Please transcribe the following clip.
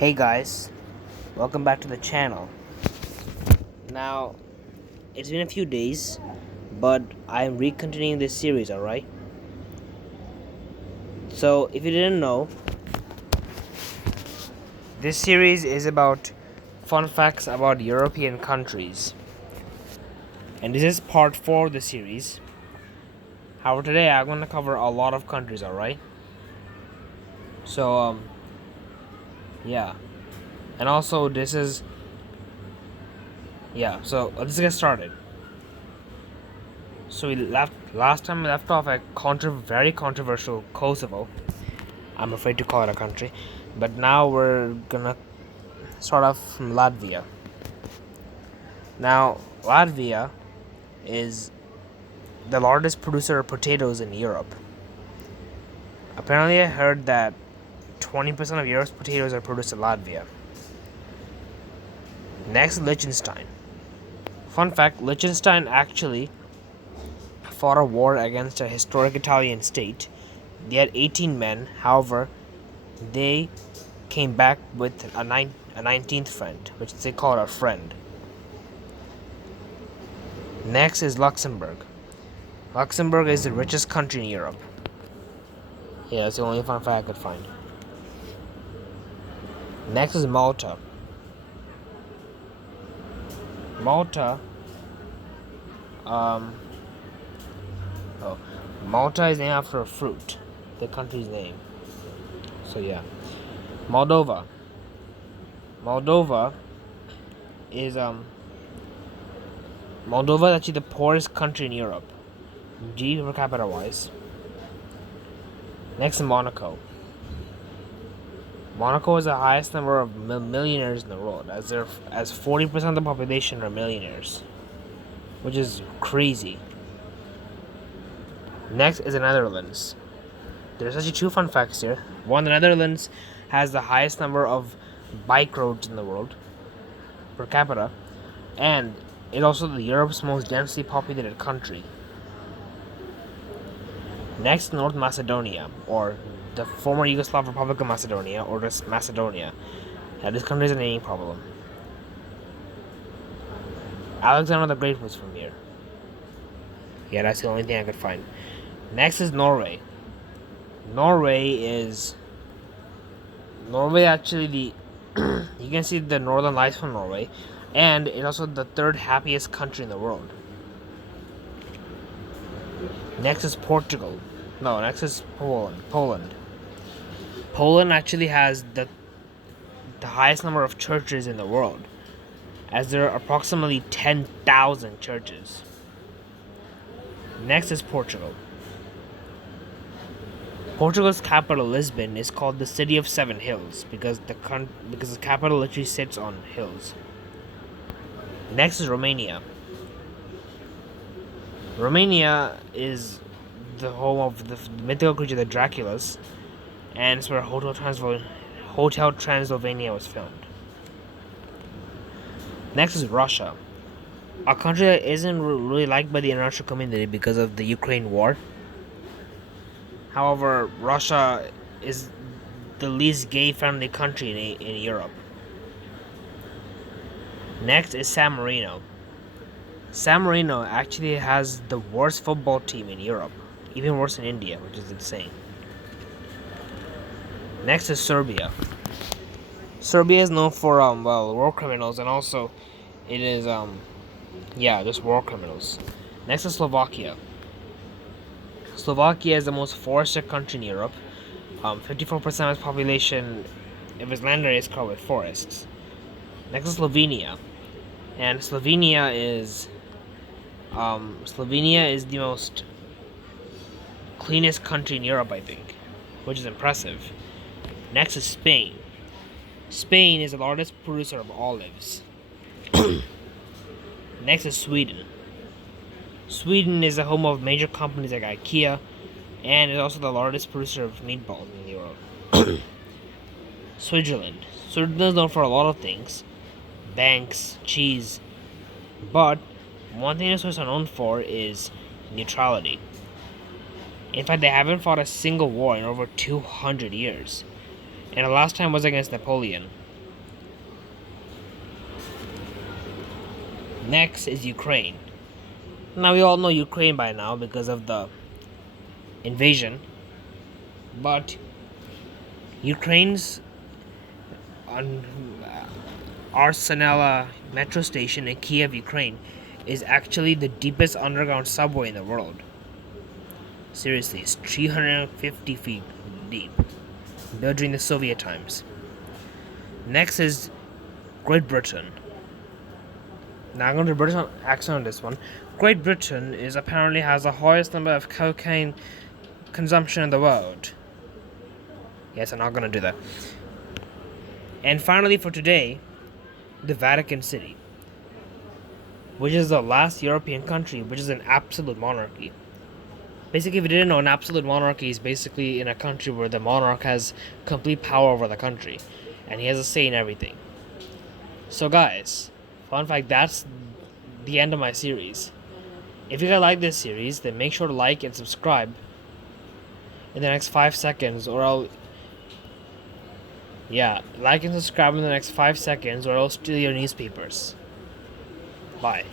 Hey guys, welcome back to the channel. Now, it's been a few days, but I'm recontinuing this series, alright? So, if you didn't know, this series is about fun facts about European countries. And this is part 4 of the series. However, today I'm going to cover a lot of countries, alright? So, yeah. And also, let's get started. So last time we left off at very controversial Kosovo. I'm afraid to call it a country, but now we're gonna start off from Latvia. Now, Latvia is the largest producer of potatoes in Europe. Apparently, I heard that 20% of Europe's potatoes are produced in Latvia. Next, Liechtenstein. Fun fact, Liechtenstein actually fought a war against a historic Italian state. They had 18 men, however, they came back with a 19th friend, which they call a friend. Next is Luxembourg. Luxembourg is the richest country in Europe. Yeah, that's the only fun fact I could find. Next is Malta. Malta is named after a fruit, the country's name. So yeah. Moldova is actually the poorest country in Europe, GDP per capita wise. Next is Monaco. Monaco has the highest number of millionaires in the world, as 40% of the population are millionaires, which is crazy. Next is the Netherlands. There's actually two fun facts here. One, the Netherlands has the highest number of bike roads in the world per capita, and it's also Europe's most densely populated country. Next, North Macedonia, or the former Yugoslav Republic of Macedonia, or just Macedonia. Now, this country is a naming problem. Alexander the Great was from here. Yeah, that's the only thing I could find. Next is Norway. Norway actually you can see the northern lights from Norway, and it's also the third happiest country in the world. Next is Portugal. No, next is Poland. Poland actually has the highest number of churches in the world, as there are approximately 10,000 churches. Next is Portugal. Portugal's capital, Lisbon, is called the City of Seven Hills because the capital literally sits on hills. Next is Romania. Romania is the home of the mythical creature, the Draculas, and it's where Hotel Transylvania was filmed. Next is Russia, a country that isn't really liked by the international community because of the Ukraine war. However, Russia is the least gay-friendly country in Europe. Next is San Marino. San Marino actually has the worst football team in Europe, even worse than India, which is insane. Next is Serbia. Serbia is known for war criminals, and also it is just war criminals. Next is Slovakia. Slovakia is the most forested country in Europe. 54% of its population, of its land area, is covered with forests. Next is Slovenia, and Slovenia is the most cleanest country in Europe, I think, which is impressive. Next is Spain. Spain is the largest producer of olives. Next is Sweden. Sweden is the home of major companies like IKEA, and is also the largest producer of meatballs in Europe. Switzerland. Switzerland is known for a lot of things. Banks, cheese. But one thing the Swiss are known for is neutrality. In fact, they haven't fought a single war in over 200 years. And the last time was against Napoleon. Next is Ukraine. Now we all know Ukraine by now because of the invasion, but Ukraine's on Arsenala metro station in Kiev, Ukraine, is actually the deepest underground subway in the world. Seriously, it's 350 feet deep, built during the Soviet times. Next is Great Britain. Now I'm going to British accent on this one. Great Britain is apparently has the highest number of cocaine consumption in the world. Yes, I'm not going to do that. And finally, for today, the Vatican City, which is the last European country which is an absolute monarchy. Basically, if you didn't know, an absolute monarchy is basically in a country where the monarch has complete power over the country, and he has a say in everything. So guys, fun fact, that's the end of my series. If you guys like this series, then make sure to like and subscribe in the next 5 seconds, or I'll... Yeah, like and subscribe in the next 5 seconds, or I'll steal your newspapers. Bye.